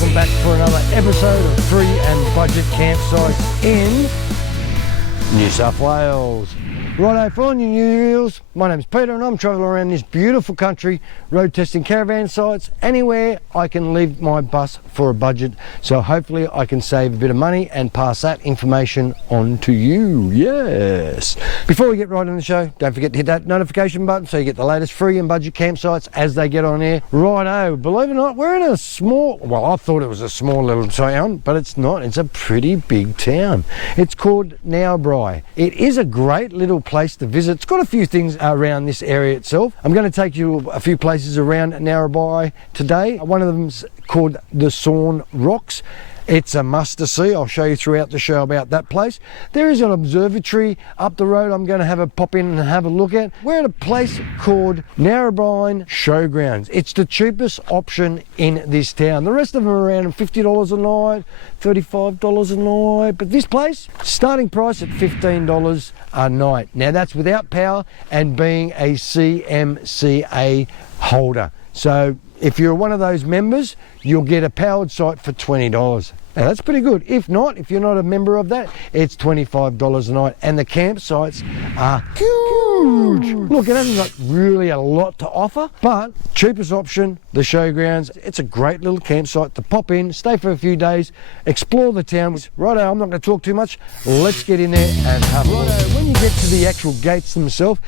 welcome back for another episode of Free and Budget Campsites in New South Wales. Righto, for all you newbies, my name's Peter and I'm travelling around this beautiful country road testing caravan sites anywhere I can leave my bus for a budget, so hopefully I can save a bit of money and pass that information on to you. Yes. Before we get right on the show, don't forget to hit that notification button so you get the latest free and budget campsites as they get on air. Righto, believe it or not, we're in a small, well, I thought it was a small little town, but it's not. It's a pretty big town. It's called Narrabri. It is a great little place to visit. It's got a few things around this area itself. I'm going to take you a few places around Narrabri today. One of them's called the Sawn Rocks. It's a must to see. I'll show you throughout the show about that place. There is an observatory up the road I'm going to have a pop in and have a look at. We're at a place called Narrabri Showgrounds. It's the cheapest option in this town. The rest of them are around $50 a night, $35 a night, but this place, starting price at $15 a night. Now that's without power and being a CMCA holder. So if you're one of those members, you'll get a powered site for $20. Now that's pretty good. If not, if you're not a member of that, it's $25 a night, and the campsites are huge. Look, it hasn't got really a lot to offer, but cheapest option, the Showgrounds. It's a great little campsite to pop in, stay for a few days, explore the town. Righto, I'm not going to talk too much. Let's get in there and have a look. Righto, when you get to the actual gates themselves,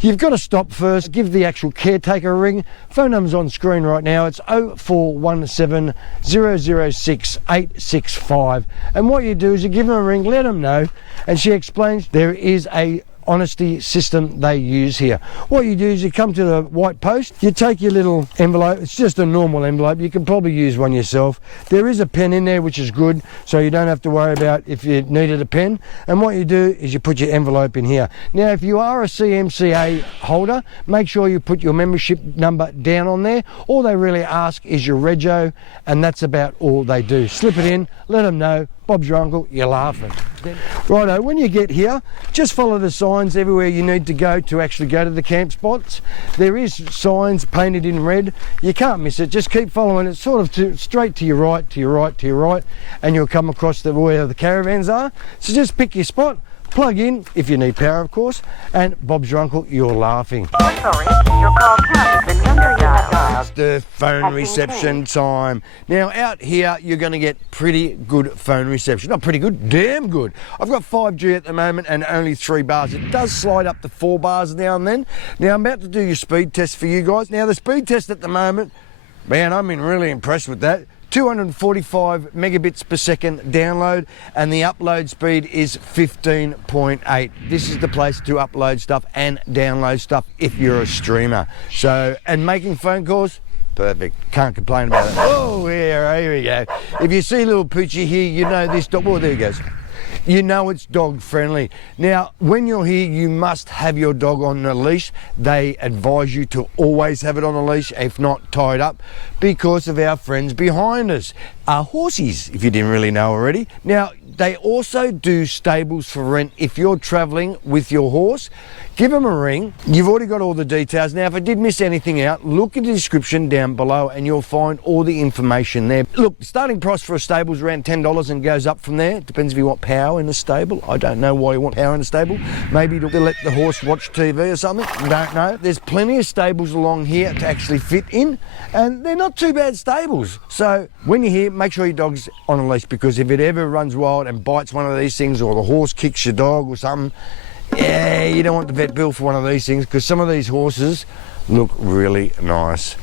you've got to stop first, give the actual caretaker a ring. Phone number's on screen right now. It's 0417 006 865. And what you do is you give them a ring, let them know, and she explains there is a honesty system they use here. What you do is you come to the white post, you take your little envelope. It's just a normal envelope. You can probably use one yourself. There is a pen in there, which is good, so you don't have to worry about if you needed a pen. And what you do is you put your envelope in here. Now, if you are a CMCA holder, make sure you put your membership number down on there. All they really ask is your rego, and that's about all they do. Slip it in, let them know, Bob's your uncle, you're laughing. Righto, when you get here, just follow the signs everywhere you need to actually go to the camp spots. There is signs painted in red. You can't miss it. Just keep following it sort of straight to your right, to your right, to your right, and you'll come across where the caravans are. So just pick your spot, plug in, if you need power of course, and Bob's your uncle, you're laughing. Sorry, your call has been dialed. It's the phone reception time. Now out here you're going to get pretty good phone reception. Not pretty good, damn good. I've got 5G at the moment and only 3 bars. It does slide up to 4 bars now and then. Now I'm about to do your speed test for you guys. Now the speed test at the moment, man, I've been really impressed with that. 245 megabits per second download, and the upload speed is 15.8. This is the place to upload stuff and download stuff if you're a streamer. So, and making phone calls, perfect. Can't complain about it. Oh, yeah, here we go. If you see little Poochie here, you know this dog. Oh, there he goes. You know it's dog friendly. Now, when you're here, you must have your dog on a leash. They advise you to always have it on a leash, if not tied up, because of our friends behind us are horsies, if you didn't really know already. Now, they also do stables for rent. If you're traveling with your horse, give them a ring. You've already got all the details. Now, if I did miss anything out, look at the description down below and you'll find all the information there. Look, the starting price for a stable is around $10 and goes up from there. It depends if you want power in a stable. I don't know why you want power in a stable. Maybe to let the horse watch TV or something. Don't know. There's plenty of stables along here to actually fit in, and they're not too bad stables. So when you're here, make sure your dog's on a leash, because if it ever runs wild and bites one of these things, or the horse kicks your dog or something, yeah, you don't want the vet bill for one of these things, because some of these horses look really nice.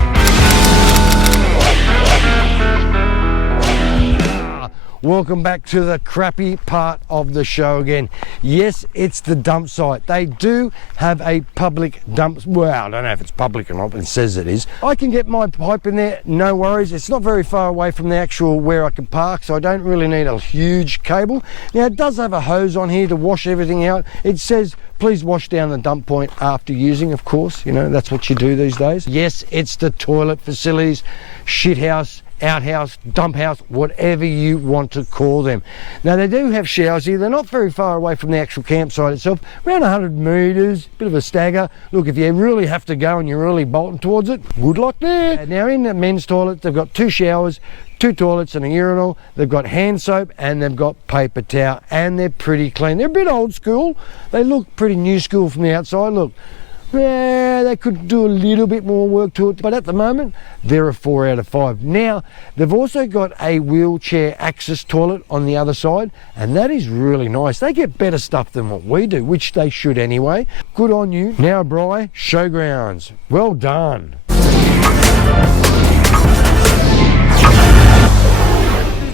Welcome back to the crappy part of the show again. Yes, it's the dump site. They do have a public dump. Well, I don't know if it's public or not, but it says it is. I can get my pipe in there, no worries. It's not very far away from the actual where I can park, so I don't really need a huge cable. Now, it does have a hose on here to wash everything out. It says, please wash down the dump point after using, of course. You know, that's what you do these days. Yes, it's the toilet facilities, shit house, outhouse, dump house, whatever you want to call them. Now, they do have showers here. They're not very far away from the actual campsite itself, around 100 metres, bit of a stagger. Look, if you really have to go and you're really bolting towards it, good luck there. Now, in the men's toilet, they've got 2 showers, 2 toilets and a urinal. They've got hand soap and they've got paper towel, and they're pretty clean. They're a bit old school. They look pretty new school from the outside. Look, yeah, they could do a little bit more work to it, but at the moment they're a 4 out of 5. Now they've also got a wheelchair access toilet on the other side, and that is really nice. They get better stuff than what we do, which they should anyway. Good on you. Narrabri Showgrounds, well done.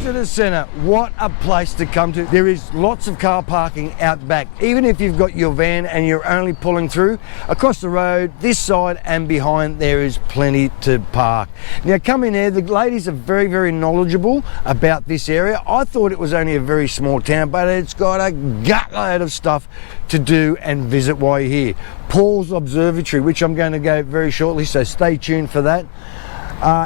Visitor Centre, what a place to come to. There is lots of car parking out back. Even if you've got your van and you're only pulling through, across the road, this side and behind, there is plenty to park. Now come in here, the ladies are very, very knowledgeable about this area. I thought it was only a very small town, but it's got a gutload of stuff to do and visit while you're here. Paul's Observatory, which I'm going to go very shortly, so stay tuned for that.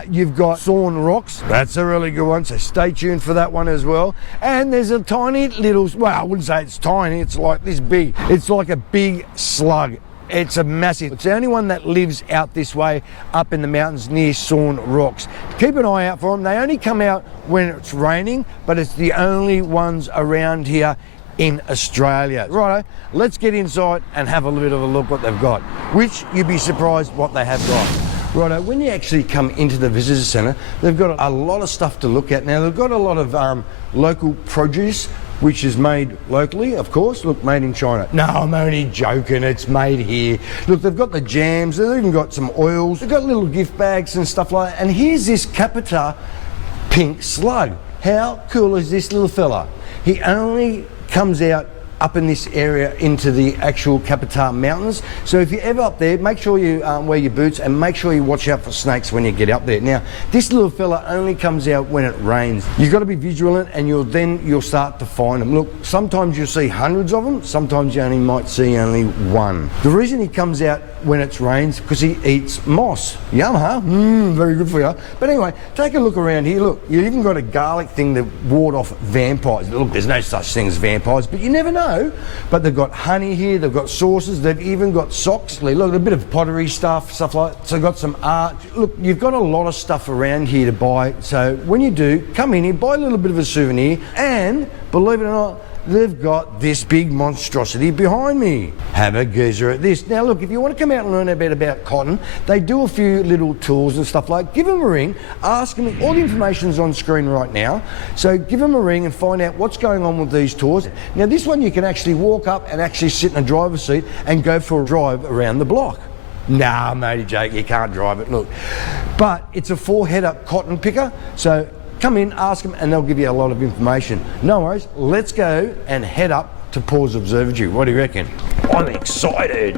You've got Sawn Rocks, that's a really good one, so stay tuned for that one as well. And there's a tiny little, well, I wouldn't say it's tiny, it's like this big. It's like a big slug. It's a massive, it's the only one that lives out this way up in the mountains near Sawn Rocks. Keep an eye out for them. They only come out when it's raining, but it's the only ones around here in Australia. Righto, let's get inside and have a little bit of a look what they've got, which you'd be surprised what they have got. Righto, when you actually come into the visitor centre, they've got a lot of stuff to look at. Now they've got a lot of local produce, which is made locally, of course. Look, made in China. No, I'm only joking, it's made here. Look, they've got the jams, they've even got some oils, they've got little gift bags and stuff like that. And here's this Capar pink slug. How cool is this little fella? He only comes out up in this area into the actual Capar mountains. So if you're ever up there, make sure you wear your boots and make sure you watch out for snakes when you get up there. Now, this little fella only comes out when it rains. You've got to be vigilant, and you'll start to find them. Look, sometimes you'll see hundreds of them, sometimes you only might see only one. The reason he comes out when it rains because he eats moss. Yum, huh? Very good for you. But anyway, take a look around here. Look, you've even got a garlic thing to ward off vampires. Look, there's no such thing as vampires, but you never know. But they've got honey here, they've got sauces, they've even got socks. Look, a bit of pottery stuff like that. So they've got some art. Look, you've got a lot of stuff around here to buy. So when you do, come in here, buy a little bit of a souvenir, and believe it or not, they've got this big monstrosity behind me. Have a geezer at this. Now look, if you want to come out and learn a bit about cotton, they do a few little tools and stuff like that. Give them a ring, ask them, all the information's on screen right now, so give them a ring and find out what's going on with these tours. Now this one you can actually walk up and actually sit in a driver's seat and go for a drive around the block. Nah, matey Jake, you can't drive it, look. But it's a 4-header cotton picker, so come in, ask them, and they'll give you a lot of information. No worries, let's go and head up to Paul's Observatory. What do you reckon? I'm excited.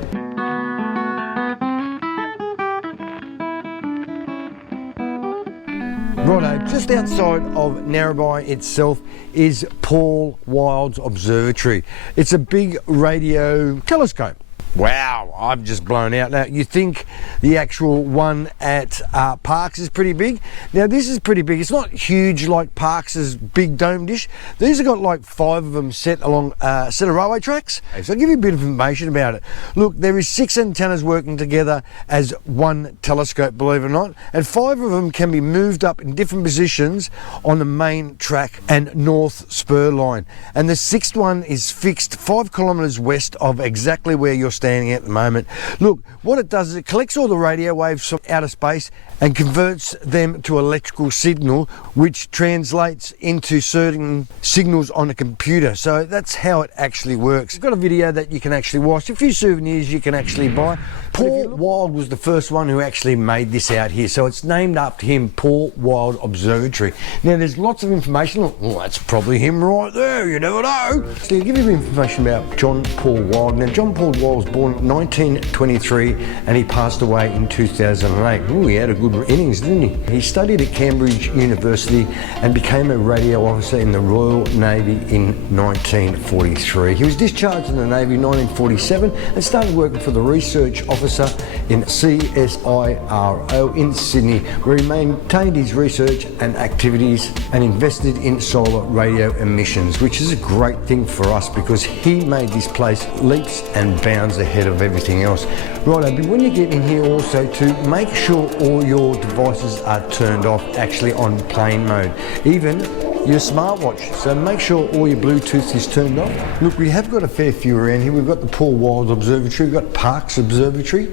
Righto, just outside of Narrabri itself is Paul Wild's Observatory. It's a big radio telescope. Wow, I've just blown out. Now, you think the actual one at Parks is pretty big. Now, this is pretty big. It's not huge like Parks' big dome dish. These have got like 5 of them set along a set of railway tracks. So I'll give you a bit of information about it. Look, there is 6 antennas working together as one telescope, believe it or not, and 5 of them can be moved up in different positions on the main track and north spur line. And the 6th one is fixed 5 kilometres west of exactly where you're standing at the moment. Look, what it does is it collects all the radio waves from outer space and converts them to electrical signal, which translates into certain signals on a computer. So that's how it actually works. I've got a video that you can actually watch, a few souvenirs you can actually buy. Paul Wild was the first one who actually made this out here, so it's named after him, Paul Wild Observatory. Now there's lots of information. Look, well, that's probably him right there, you never know. So I'll give you information about John Paul Wild. Now John Paul Wild was born in 1923 and he passed away in 2008. Ooh, he had a good innings, didn't he? He studied at Cambridge University and became a radio officer in the Royal Navy in 1943. He was discharged in the Navy in 1947 and started working for the research officer in CSIRO in Sydney, where he maintained his research and activities and invested in solar radio emissions, which is a great thing for us because he made this place leaps and bounds ahead of everything everything else. Right, but when you get in here also to make sure all your devices are turned off, actually on plane mode. Even your smartwatch, so make sure all your Bluetooth is turned off. Look, we have got a fair few around here. We've got the Paul Wild Observatory, we've got Parkes Observatory,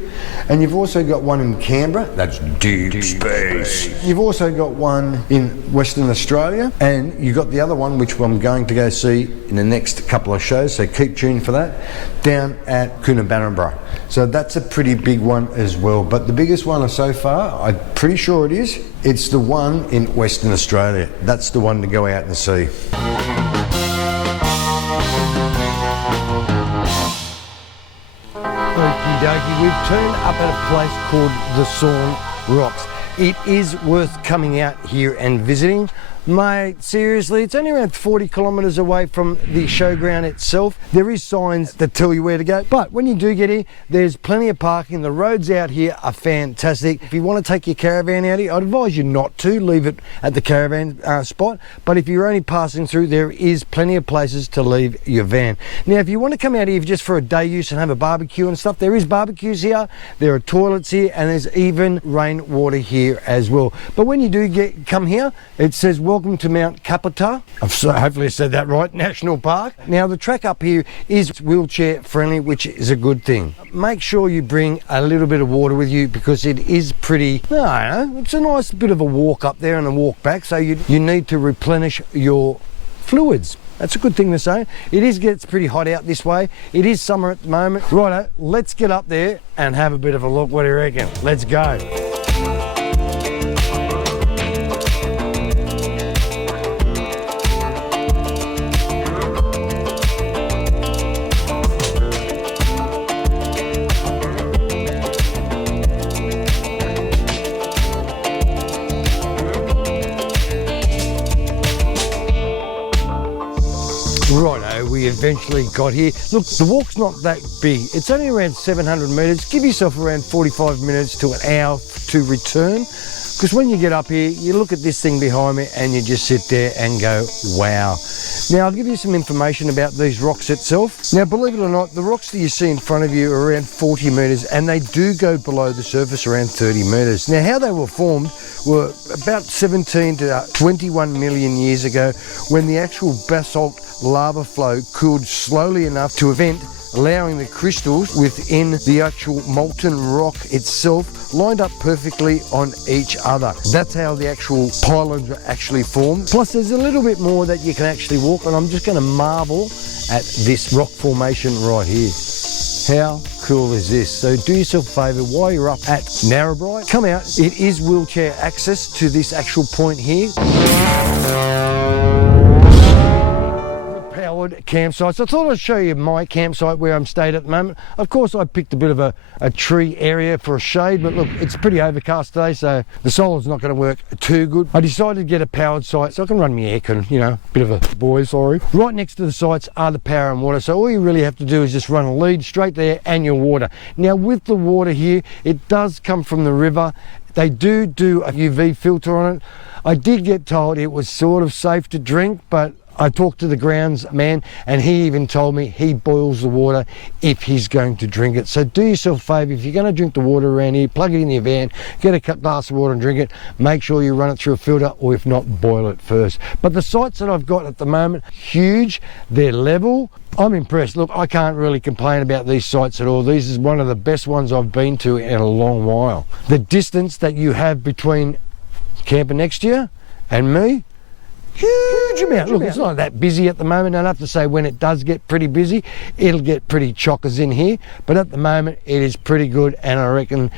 and you've also got one in Canberra, that's deep space. You've also got one in Western Australia, and you've got the other one which I'm going to go see in the next couple of shows, so keep tuned for that, down at Coonabarabra. So that's a pretty big one as well, but the biggest one so far, I'm pretty sure it's the one in Western Australia. That's the one to go out and see. Okie dokie, we've turned up at a place called the Sawn Rocks. It is worth coming out here and visiting. Mate, seriously, it's only around 40 kilometres away from the showground itself. There is signs that tell you where to go, but when you do get here, there's plenty of parking. The roads out here are fantastic. If you want to take your caravan out here, I'd advise you not to leave it at the caravan spot, but if you're only passing through, there is plenty of places to leave your van. Now, if you want to come out here just for a day use and have a barbecue and stuff, there is barbecues here, there are toilets here, and there's even rainwater here as well. But when you do come here, it says, welcome to Mount Capar. Hopefully I said that right, National Park. Now the track up here is wheelchair friendly, which is a good thing. Make sure you bring a little bit of water with you because it is pretty, it's a nice bit of a walk up there and a walk back, so you need to replenish your fluids. That's a good thing to say. It gets pretty hot out this way. It is summer at the moment. Righto, let's get up there and have a bit of a look. What do you reckon? Let's go. Righto, we eventually got here. Look, the walk's not that big. It's only around 700 metres. Give yourself around 45 minutes to an hour to return. Because when you get up here, you look at this thing behind me and you just sit there and go, wow. Now, I'll give you some information about these rocks itself. Now, believe it or not, the rocks that you see in front of you are around 40 metres and they do go below the surface around 30 metres. Now, how they were formed were about 17 to 21 million years ago when the actual basalt lava flow cooled slowly enough to vent, allowing the crystals within the actual molten rock itself lined up perfectly on each other. That's how the actual pylons were actually formed. Plus there's a little bit more that you can actually walk, and I'm just going to marvel at this rock formation right here. How cool is this? So do yourself a favour, while you're up at Narrabri, come out. It is wheelchair access to this actual point here. Campsites. I thought I'd show you my campsite where I'm stayed at the moment. Of course, I picked a bit of a tree area for a shade, but look, it's pretty overcast today, so the solar's not going to work too good. I decided to get a powered site so I can run my aircon, you know, bit of a boy, sorry. Right next to the sites are the power and water, so all you really have to do is just run a lead straight there and your water. Now, with the water here, it does come from the river. They do a UV filter on it. I did get told it was sort of safe to drink, but I talked to the grounds man and he even told me he boils the water if he's going to drink it. So do yourself a favour, if you're going to drink the water around here, plug it in your van, get a glass of water and drink it. Make sure you run it through a filter, or if not, boil it first. But the sites that I've got at the moment, huge, they're level. I'm impressed. Look, I can't really complain about these sites at all. This is one of the best ones I've been to in a long while. The distance that you have between camper next year and me, huge amount. Look, it's not that busy at the moment. I'd have to say when it does get pretty busy, it'll get pretty chockers in here. But at the moment, it is pretty good. And I reckon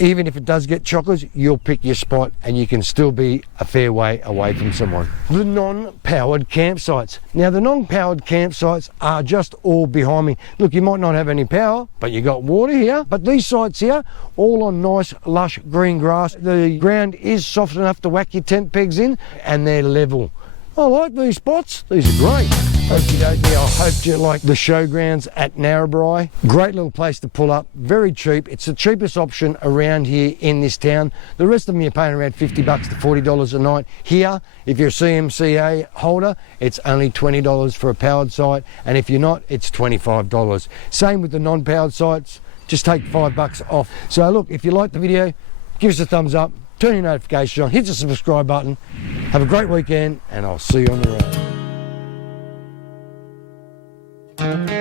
even if it does get chockers, you'll pick your spot and you can still be a fair way away from someone. The non-powered campsites. Now, the non-powered campsites are just all behind me. Look, you might not have any power, but you got water here. But these sites here, all on nice, lush green grass. The ground is soft enough to whack your tent pegs in, and they're level. I like these spots. These are great. Okie dokie, I hope you like the Showgrounds at Narrabri. Great little place to pull up, very cheap. It's the cheapest option around here in this town. The rest of them you're paying around $50 to $40 a night. Here, if you're a CMCA holder, it's only $20 for a powered site, and if you're not, it's $25. Same with the non-powered sites, just take $5 off. So look, if you like the video, give us a thumbs up, turn your notifications on, hit the subscribe button. Have a great weekend, and I'll see you on the road.